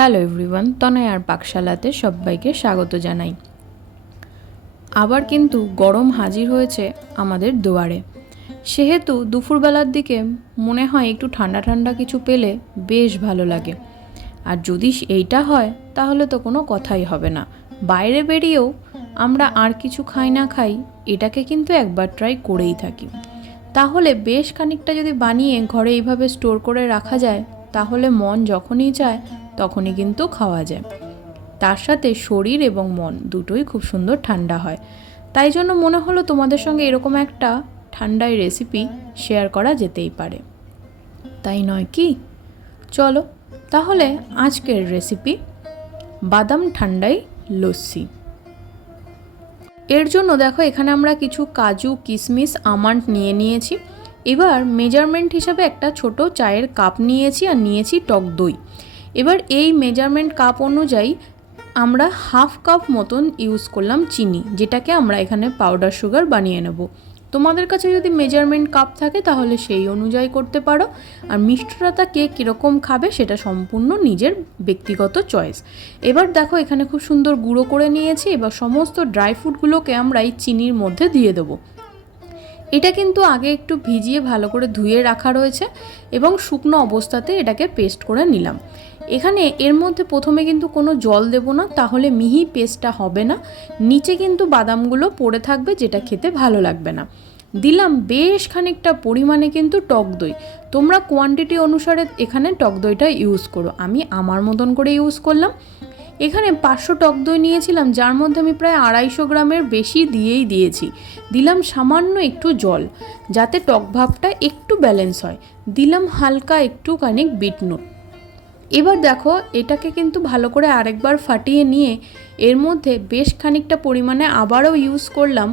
Hello everyone, তনয়ার পাকশালাতে সবাইকে স্বাগত জানাই। আবার কিন্তু গরম হাজির হয়েছে আমাদের দুয়ারে। সেহেতু দুপুরবেলার দিকে মনে হয় একটু ঠান্ডা ঠান্ডা কিছু পেলে বেশ ভালো লাগে। আর যদি এইটা হয় তাহলে তো কোনো কথাই হবে না। বাইরে বেরিয়েও আমরা আর কিছু খাই না খাই, এটাকে কিন্তু একবার ট্রাই করেই থাকি। তাহলে বেশ খানিকটা যদি বানিয়ে ঘরে এইভাবে স্টোর করে রাখা যায়, তাহলে মন যখনই চায় তখনই কিন্তু খাওয়া যায়। তার সাথে শরীর এবং মন দুটোই খুব সুন্দর ঠান্ডা হয়। তাই জন্য মনে হলো তোমাদের সঙ্গে এরকম একটা ঠান্ডায় রেসিপি শেয়ার করা যেতেই পারে, তাই নয় কি? চলো তাহলে আজকের রেসিপি বাদাম ঠান্ডায় লস্যি। এর জন্য দেখো এখানে আমরা কিছু কাজু, কিশমিশ, আমন্ড নিয়েছি। এবার মেজারমেন্ট হিসাবে একটা ছোট চায়ের কাপ নিয়েছি আর নিয়েছি টক দই। এবার এই মেজারমেন্ট কাপ অনুযায়ী আমরা হাফ কাপ মতন ইউজ করলাম চিনি, যেটাকে আমরা এখানে পাউডার সুগার বানিয়ে নেব। তোমাদের কাছে যদি মেজারমেন্ট কাপ থাকে তাহলে সেই অনুযায়ী করতে পারো। আর মিষ্টতা কে কীরকম খাবে সেটা সম্পূর্ণ নিজের ব্যক্তিগত চয়েস। এবার দেখো এখানে খুব সুন্দর গুঁড়ো করে নিয়েছি। এবার সমস্ত ড্রাই ফ্রুটগুলোকে আমরা এই চিনির মধ্যে দিয়ে দেবো। এটা কিন্তু আগে একটু ভিজিয়ে ভালো করে ধুয়ে রাখা রয়েছে এবং শুকনো অবস্থাতে এটাকে পেস্ট করে নিলাম। এখানে এর মধ্যে প্রথমে কিন্তু কোনো জল দেব না, তাহলে মিহি পেস্টটা হবে না। নিচে কিন্তু বাদামগুলো পড়ে থাকবে, যেটা খেতে ভালো লাগবে না। দিলাম বেশ খানিকটা পরিমাণে কিন্তু টক দই। তোমরা কোয়ান্টিটি অনুসারে এখানে টক দইটা ইউজ করো, আমি আমার মতন করে ইউজ করলাম। এখানে 500 টক দই নিয়েছিলাম, যার মধ্যে আমি প্রায় 250 গ্রামের বেশি দিয়েছি। দিলাম সামান্য একটু জল, যাতে টক ভাবটা একটু ব্যালেন্স হয়। দিলাম হালকা একটুখানি বিট নুন। এবার দেখো এটাকে কিন্তু ভালো করে আরেকবার ফাটিয়ে নিয়ে এর মধ্যে বেশ খানিকটা পরিমাণে আবারও ইউজ করলাম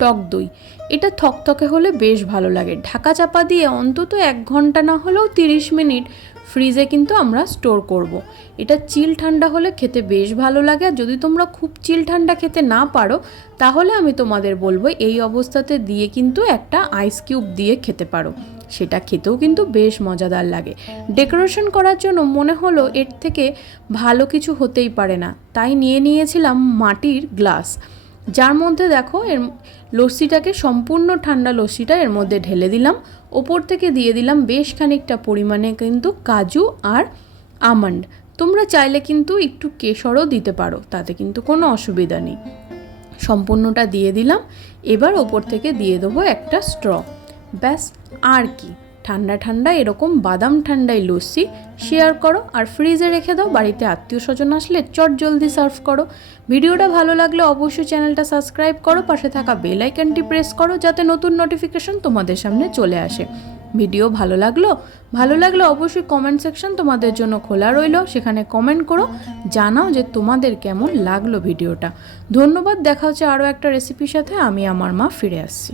টক দই। এটা থকথকে হলে বেশ ভালো লাগে। ঢাকা চাপা দিয়ে অন্তত 1 ঘন্টা না হলেও 30 মিনিট ফ্রিজে কিন্তু আমরা স্টোর করব। এটা চিল ঠান্ডা হলে খেতে বেশ ভালো লাগে। আর যদি তোমরা খুব চিল ঠান্ডা খেতে না পারো, তাহলে আমি তোমাদের বলবো এই অবস্থাতে দিয়ে কিন্তু একটা আইস কিউব দিয়ে খেতে পারো, সেটা খেতেও কিন্তু বেশ মজাদার লাগে। ডেকোরেশন করার জন্য মনে হলো এর থেকে ভালো কিছু হতেই পারে না, তাই নিয়েছিলাম মাটির গ্লাস, যার মধ্যে দেখো এর লস্যিটাকে সম্পূর্ণ ঠান্ডা লস্যিটা এর মধ্যে ঢেলে দিলাম। ওপর থেকে দিয়ে দিলাম বেশ খানিকটা পরিমাণে কিন্তু কাজু আর আমন্ড। তোমরা চাইলে কিন্তু একটু কেশরও দিতে পারো, তাতে কিন্তু কোনো অসুবিধা নেই। সম্পূর্ণটা দিয়ে দিলাম। এবার ওপর থেকে দিয়ে দেবো একটা স্ট্র। ব্যাস, আর কি? ঠান্ডা ঠান্ডা এরকম বাদাম ঠান্ডায় লস্যি শেয়ার করো আর ফ্রিজে রেখে দাও। বাড়িতে আত্মীয় স্বজন আসলে চট জলদি সার্ভ করো। ভিডিওটা ভালো লাগলে অবশ্যই চ্যানেলটা সাবস্ক্রাইব করো, পাশে থাকা বেল আইকনটি প্রেস করো, যাতে নতুন নোটিফিকেশন তোমাদের সামনে চলে আসে। ভিডিও ভালো লাগলো অবশ্যই কমেন্ট সেকশন তোমাদের জন্য খোলা রইল, সেখানে কমেন্ট করো, জানাও যে তোমাদের কেমন লাগলো ভিডিওটা। ধন্যবাদ। দেখা হচ্ছে আরও একটা রেসিপির সাথে। আমি আমার মা ফিরে আসছি।